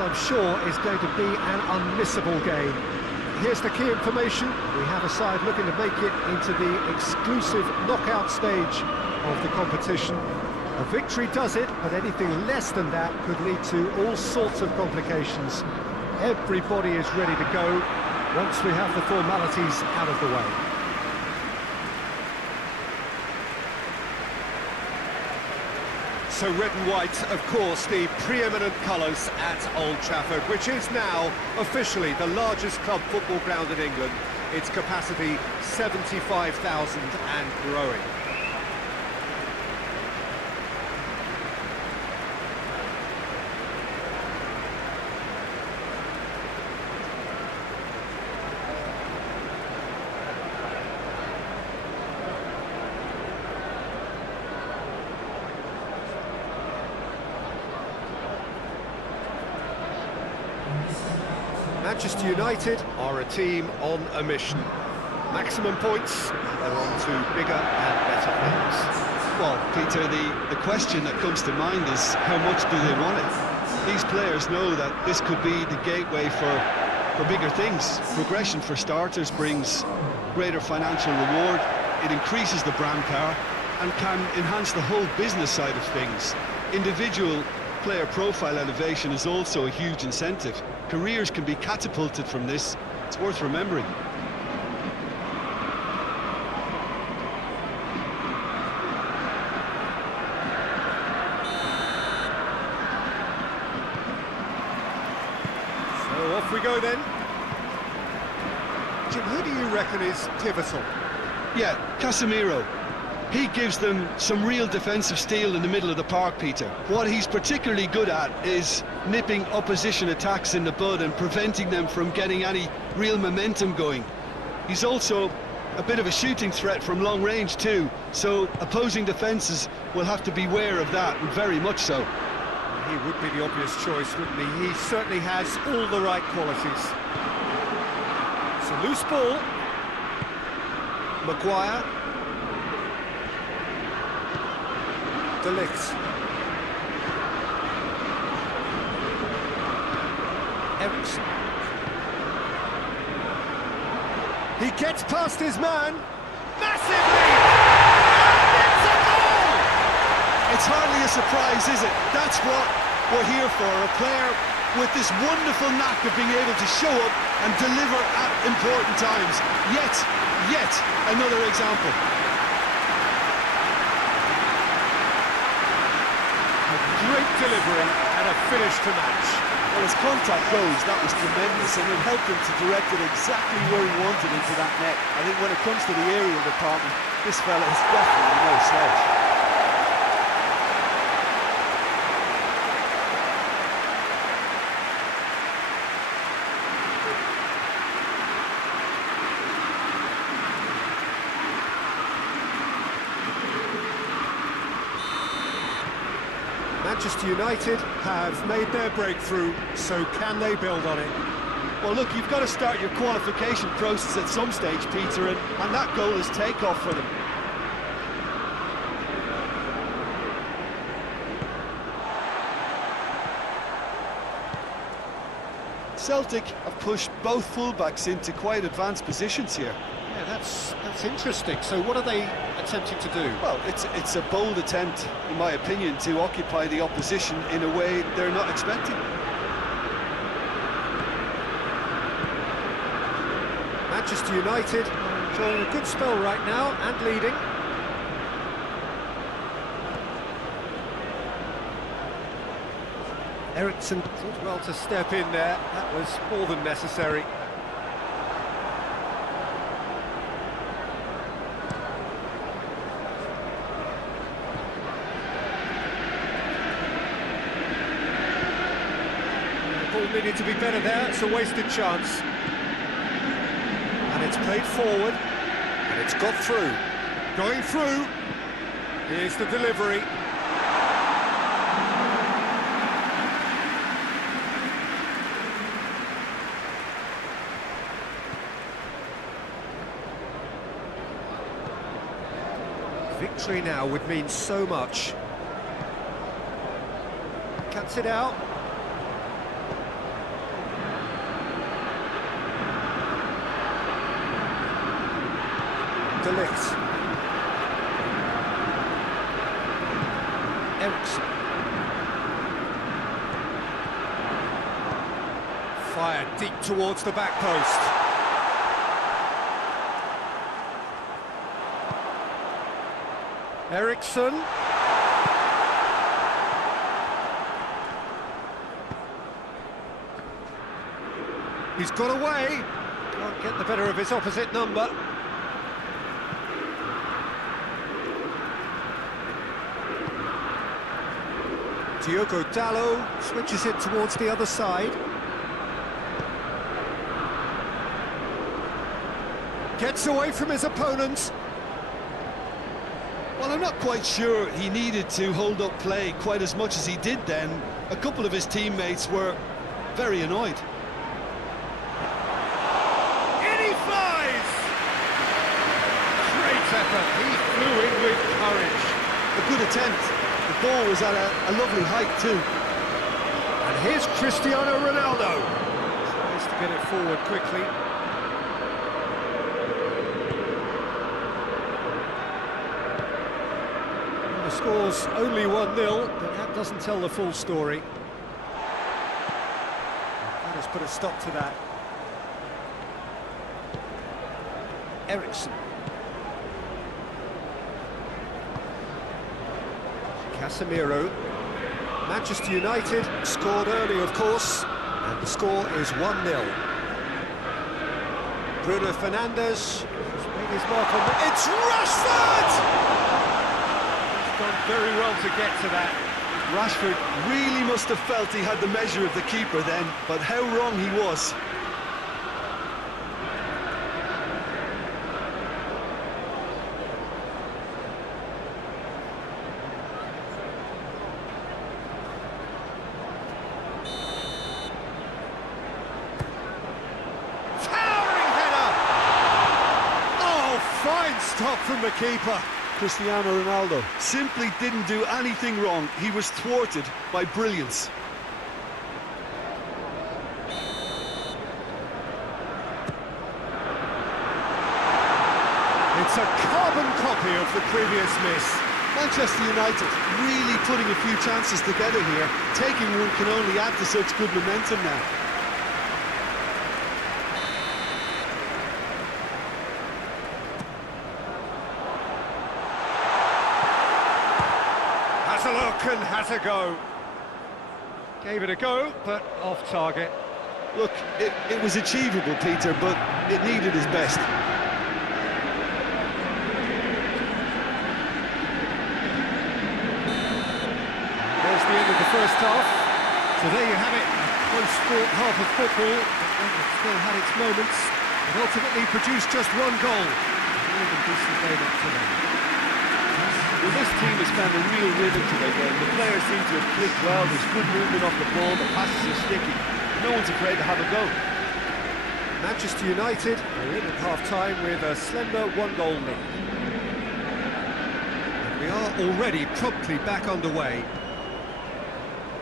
I'm sure is going to be an unmissable game. Here's the key information. We have a side looking to make it into the exclusive knockout stage of the competition. A victory does it, but anything less than that could lead to all sorts of complications. Everybody is ready to go once we have the formalities out of the way. So red and white, of course, the preeminent colours at Old Trafford, which is now officially the largest club football ground in England. Its capacity 75,000 and growing. Manchester United are a team on a mission. Maximum points, they're on to bigger and better things. Well, Peter, the question that comes to mind is how much do they want it? These players know that this could be the gateway for bigger things. Progression, for starters, brings greater financial reward, it increases the brand power and can enhance the whole business side of things. Individual player profile elevation is also a huge incentive. Careers can be catapulted from this. It's worth remembering. So off we go then. Jim, who do you reckon is pivotal? Yeah, Casemiro. He gives them some real defensive steel in the middle of the park, Peter. What he's particularly good at is nipping opposition attacks in the bud and preventing them from getting any real momentum going. He's also a bit of a shooting threat from long range too, so opposing defences will have to beware of that, and very much so. He would be the obvious choice, wouldn't he? He certainly has all the right qualities. It's a loose ball. Maguire. De Ligt. Ericsson. He gets past his man. Massively! And it's a goal! It's hardly a surprise, is it? That's what we're here for. A player with this wonderful knack of being able to show up and deliver at important times. Yet another example. Great delivery and a finish to match. Well, as contact goes, that was tremendous, and it helped him to direct it exactly where he wanted into that net. I think when it comes to the aerial department, this fella is definitely no slouch. Manchester United have made their breakthrough, so can they build on it? Well, look, you've got to start your qualification process at some stage, Peter, and that goal is takeoff for them. Celtic have pushed both fullbacks into quite advanced positions here. Yeah, that's interesting. So what are they attempting to do? Well, it's a bold attempt, in my opinion, to occupy the opposition in a way they're not expecting. Manchester United enjoying a good spell right now and leading. Ericsson did well to step in there. That was more than necessary. Ball needed to be better there. It's a wasted chance. And it's played forward. And it's got through. Going through. Here's the delivery. Victory now would mean so much. Cuts it out. De Ligt. Ericsson. Fired deep towards the back post. Ericsson. He's got away. Can't get the better of his opposite number. Diogo Dalot switches it towards the other side. Gets away from his opponents. Well, I'm not quite sure he needed to hold up play quite as much as he did then. A couple of his teammates were very annoyed. In he flies! Great effort. He flew in with courage. A good attempt. The ball was at a lovely height too. And here's Cristiano Ronaldo. Tries to get it forward quickly. The score's only 1-0, but that doesn't tell the full story. That has put a stop to that. Ericsson. Casemiro. Manchester United scored early, of course, and the score is 1-0. Bruno Fernandes has made his mark on the... It's Rashford! He's done very well to get to that. Rashford really must have felt he had the measure of the keeper then, but how wrong he was. Stop from the keeper. Cristiano Ronaldo simply didn't do anything wrong. He was thwarted by brilliance. It's a carbon copy of the previous miss. Manchester United really putting a few chances together here. Taking one can only add to such good momentum now. Has a look and has a go. Gave it a go, but off target. Look, it was achievable, Peter, but it needed his best. There's the end of the first half. So there you have it, a close-fought half of football. It still had its moments. It ultimately produced just one goal. More than decent game up to then. Well, this team has found a real rhythm to their game. The players seem to have clicked well. There's good movement off the ball. The passes are sticky. No one's afraid to have a go. Manchester United are in at half-time with a slender one-goal lead. And we are already promptly back underway.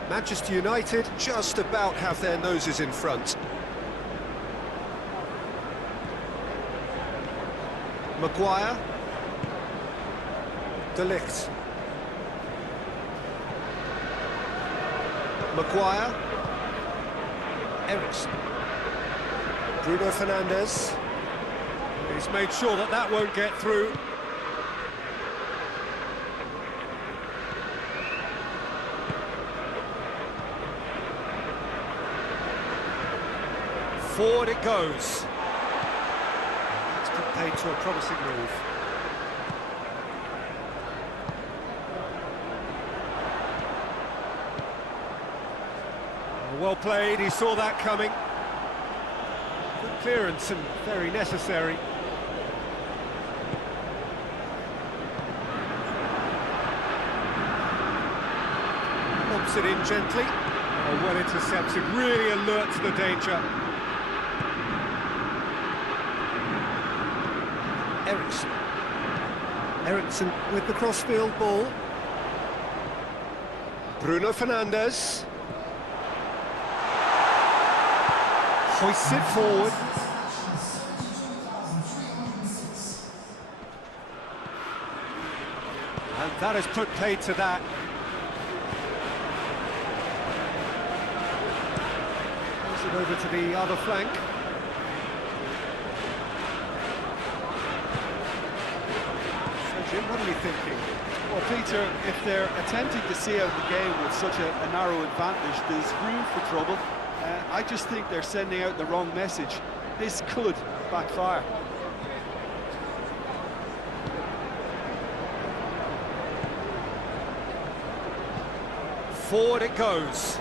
Manchester United just about have their noses in front. Maguire. De Ligt. Maguire. Ericsson. Bruno Fernandes. He's made sure that that won't get through. Forward it goes. That's played to a promising move. Well played, he saw that coming. Good clearance and very necessary. Lobs it in gently. Oh, well intercepted, really alert to the danger. Ericsson. Ericsson with the crossfield ball. Bruno Fernandes. Hoists it forward. And that has put paid to that. Pass it over to the other flank. So Jim, what are you thinking? Well, Peter, if they're attempting to see out the game with such a narrow advantage, there's room for trouble. I just think they're sending out the wrong message. This could backfire. Forward it goes.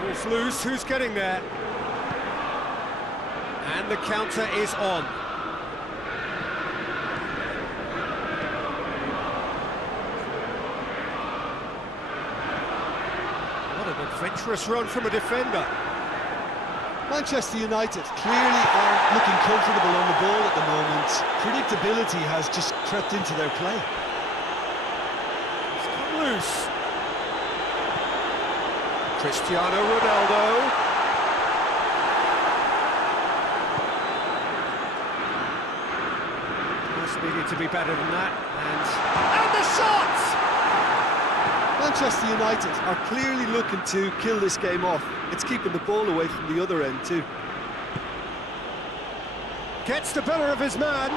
Ball's loose, who's getting there? And the counter is on. What an adventurous run from a defender. Manchester United clearly aren't looking comfortable on the ball at the moment. Predictability has just crept into their play. It's come loose. Cristiano Ronaldo. Pass needed to be better than that. And the shot! Manchester United are clearly looking to kill this game off. It's keeping the ball away from the other end too. Gets the better of his man.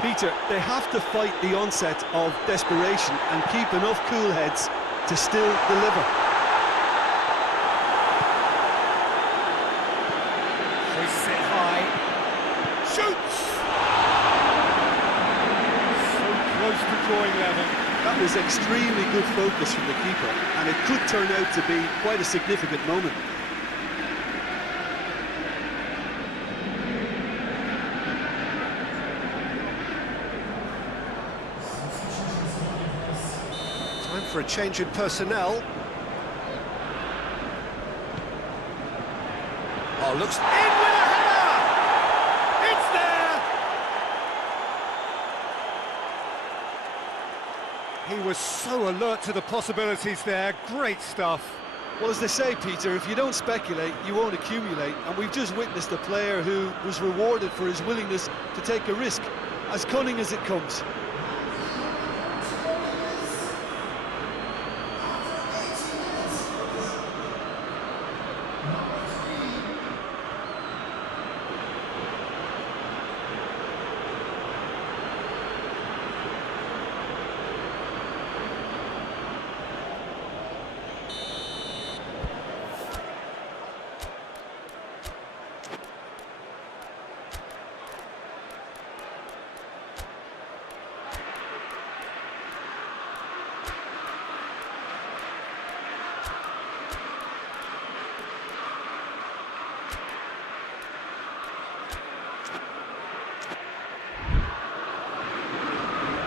Peter, they have to fight the onset of desperation and keep enough cool heads to still deliver. Hoists it high. Shoots! So close to drawing level. That was extremely good focus from the keeper, and it could turn out to be quite a significant moment. Time for a change in personnel. Oh, looks in with a header! It's there! He was so alert to the possibilities there. Great stuff. Well, as they say, Peter, if you don't speculate, you won't accumulate. And we've just witnessed a player who was rewarded for his willingness to take a risk, as cunning as it comes.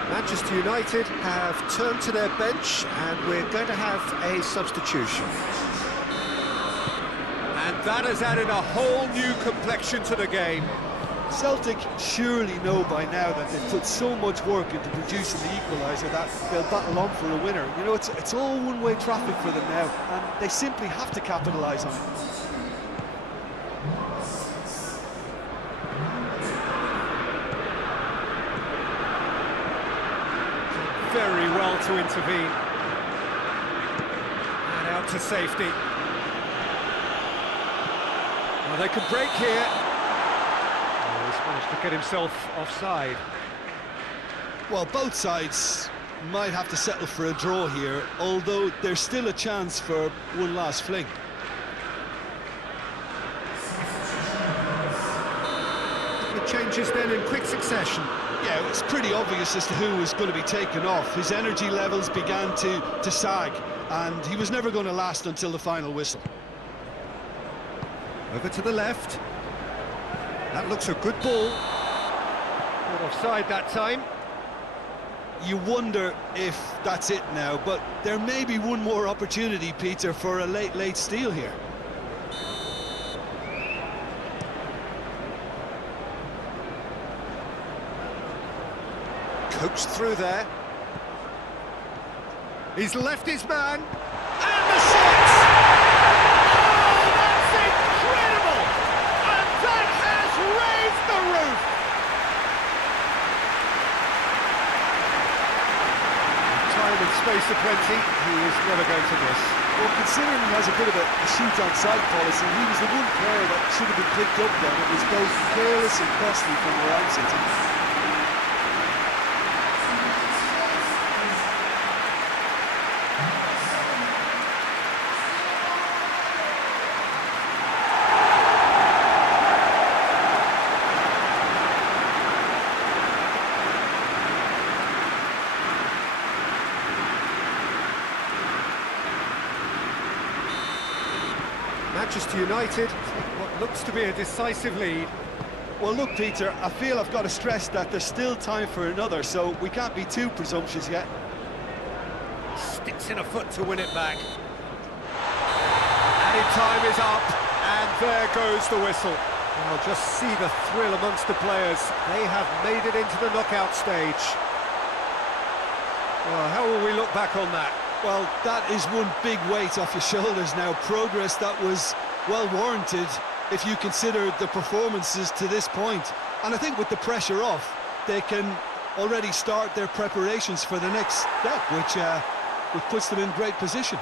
Manchester United have turned to their bench and we're going to have a substitution. And that has added a whole new complexion to the game. Celtic surely know by now that they've put so much work into producing the equaliser that they'll battle on for a winner. You know, it's all one-way traffic for them now, and they simply have to capitalise on it. Very well to intervene. And out to safety. Well, they could break here. Oh, he's managed to get himself offside. Well, both sides might have to settle for a draw here, although there's still a chance for one last fling. It changes then in quick succession. Yeah, it's pretty obvious as to who was going to be taken off. His energy levels began to sag, and he was never going to last until the final whistle. Over to the left. That looks a good ball. Not offside that time. You wonder if that's it now, but there may be one more opportunity, Peter, for a late steal here. Coaxed through there. He's left his man. And the shot! space aplenty, he is never going to miss. Well, considering he has a bit of a shoot-on-sight policy, he was the one player that should have been picked up then. It was both careless and costly from where I'm sitting. Manchester United take what looks to be a decisive lead. Well, look, Peter, I feel I've got to stress that there's still time for another, so we can't be too presumptuous yet. Sticks in a foot to win it back. Added time is up, and there goes the whistle. Well, just see the thrill amongst the players. They have made it into the knockout stage. Well, how will we look back on that? Well, that is one big weight off your shoulders now. Progress that was well warranted if you consider the performances to this point. And I think with the pressure off, they can already start their preparations for the next step, which puts them in great position.